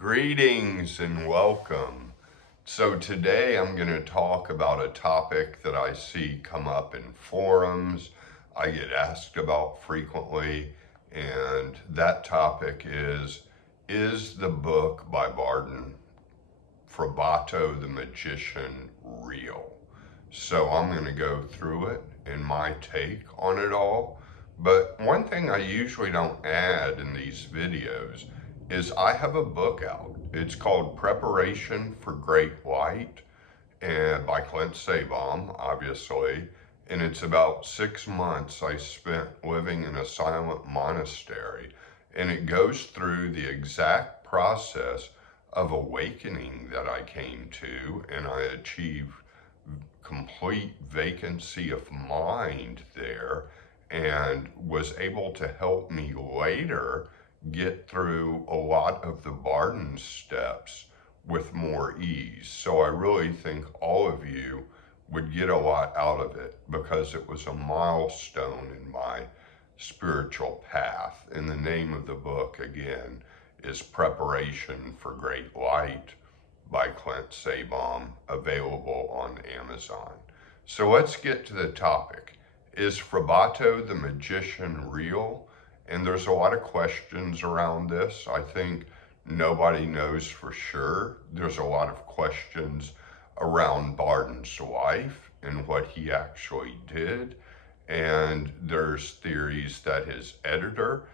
Greetings and welcome. So today I'm going to talk about a topic that I see come up in forums, I get asked about frequently, and that topic is the book by Barton, Frabato the Magician, real? So I'm going to go through it and my take on it all. But one thing I usually don't add in these videos is I have a book out. It's called Preparation for Great Light, and by Clint Sabom, obviously. And it's about 6 months I spent living in a silent monastery. And it goes through the exact process of awakening that I came to, and I achieved complete vacancy of mind there, and was able to help me later get through a lot of the Barton steps with more ease. So I really think all of you would get a lot out of it because it was a milestone in my spiritual path. And the name of the book, again, is Preparation for Great Light by Clint Sabom, available on Amazon. So let's get to the topic. Is Frabato the Magician real? And there's a lot of questions around this. I think nobody knows for sure. There's a lot of questions around Barton's life and what he actually did. And there's theories that his editor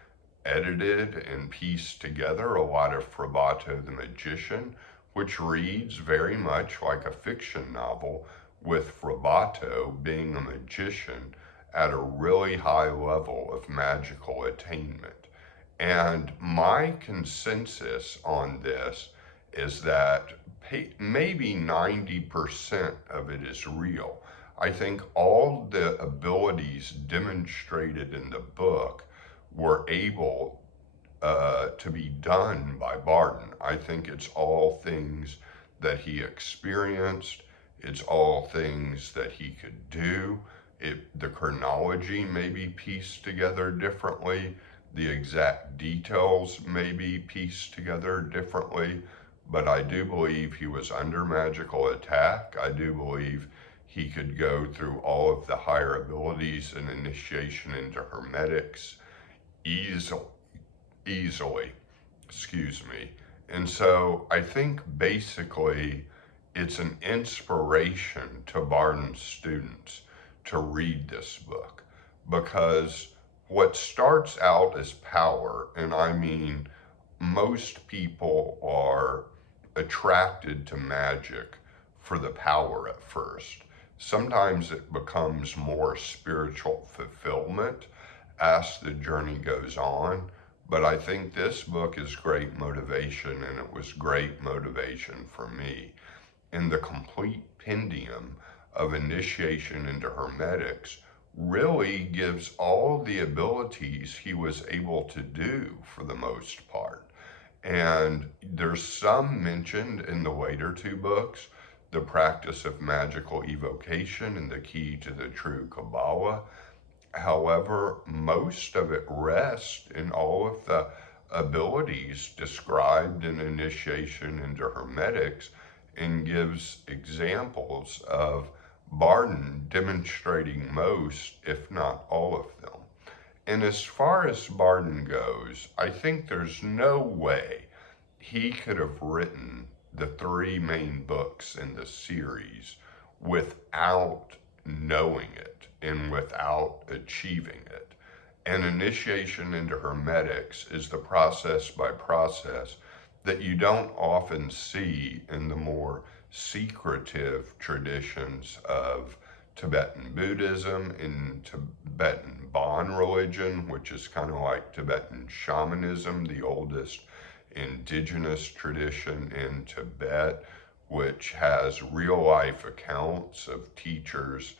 edited and pieced together a lot of Frabato the Magician, which reads very much like a fiction novel, with Frabato being a magician at a really high level of magical attainment. And my consensus on this is that maybe 90% of it is real. I think all the abilities demonstrated in the book were able to be done by Barton. I think it's all things that he experienced. It's all things that he could do. The chronology may be pieced together differently. The exact details may be pieced together differently. But I do believe he was under magical attack. I do believe he could go through all of the higher abilities and initiation into hermetics easily, excuse me. And so I think basically it's an inspiration to Barton's students to read this book, because what starts out as power, and I mean most people are attracted to magic for the power at first. Sometimes it becomes more spiritual fulfillment as the journey goes on. But I think this book is great motivation, and it was great motivation for me. And the complete pendium of initiation into hermetics really gives all the abilities he was able to do for the most part. And there's some mentioned in the later two books, the practice of magical evocation and the key to the true Kabbalah. However, most of it rests in all of the abilities described in initiation into hermetics, and gives examples of Barton demonstrating most, if not all of them. And as far as Barton goes, I think there's no way he could have written the 3 main books in the series without knowing it and without achieving it. And initiation into hermetics is the process by process that you don't often see in the more secretive traditions of Tibetan Buddhism and Tibetan Bon religion, which is kind of like Tibetan shamanism, the oldest indigenous tradition in Tibet, which has real life accounts of teachers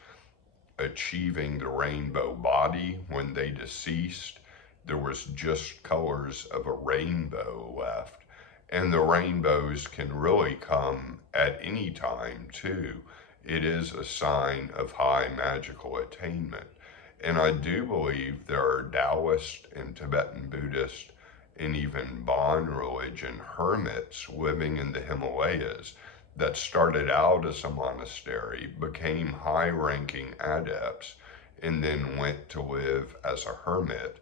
achieving the rainbow body. When they deceased, there was just colors of a rainbow left. And the rainbows can really come at any time too. It is a sign of high magical attainment. And I do believe there are Taoist and Tibetan Buddhist and even Bon religion hermits living in the Himalayas that started out as a monastery, became high-ranking adepts, and then went to live as a hermit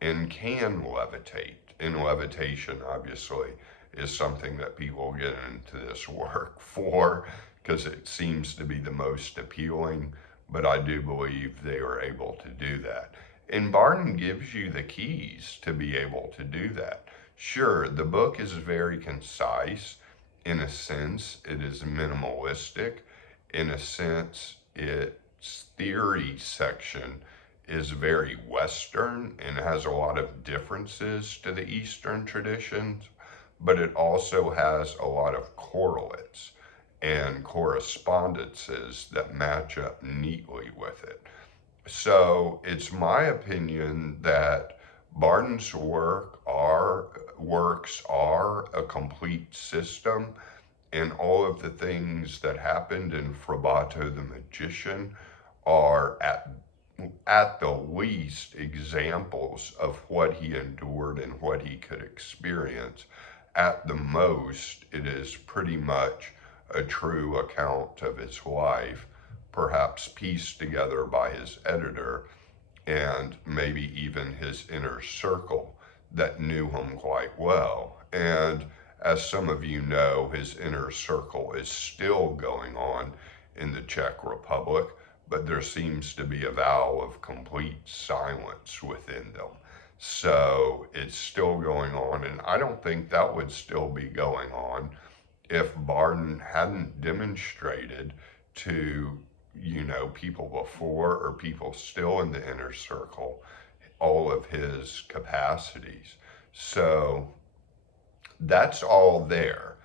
and can levitate. And levitation, obviously, is something that people get into this work for because it seems to be the most appealing, but I do believe they are able to do that. And Barton gives you the keys to be able to do that. Sure, the book is very concise. In a sense, it is minimalistic. In a sense, its theory section is very Western and has a lot of differences to the Eastern traditions, but it also has a lot of correlates and correspondences that match up neatly with it. So it's my opinion that Barton's works are a complete system, and all of the things that happened in Frabato the Magician are at the least examples of what he endured and what he could experience. At the most, it is pretty much a true account of his life, perhaps pieced together by his editor and maybe even his inner circle that knew him quite well. And as some of you know, his inner circle is still going on in the Czech Republic, but there seems to be a vow of complete silence within them. So it's still going on, and I don't think that would still be going on if Barton hadn't demonstrated to, people before or people still in the inner circle, all of his capacities. So that's all there.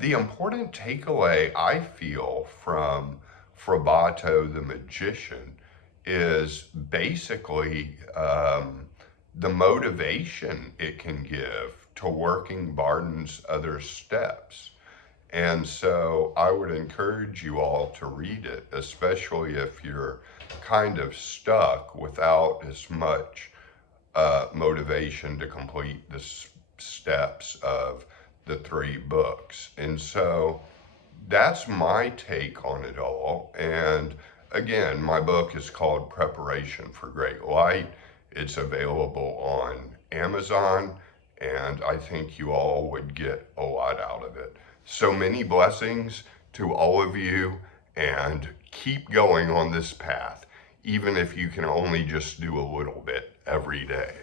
The important takeaway I feel from Frabato the Magician is basically the motivation it can give to working Barton's other steps. And so I would encourage you all to read it, especially if you're kind of stuck without as much motivation to complete the steps of the 3 books. And so that's my take on it all. And again, my book is called Preparation for Great Light. It's available on Amazon, and I think you all would get a lot out of it. So many blessings to all of you, and keep going on this path, even if you can only just do a little bit every day.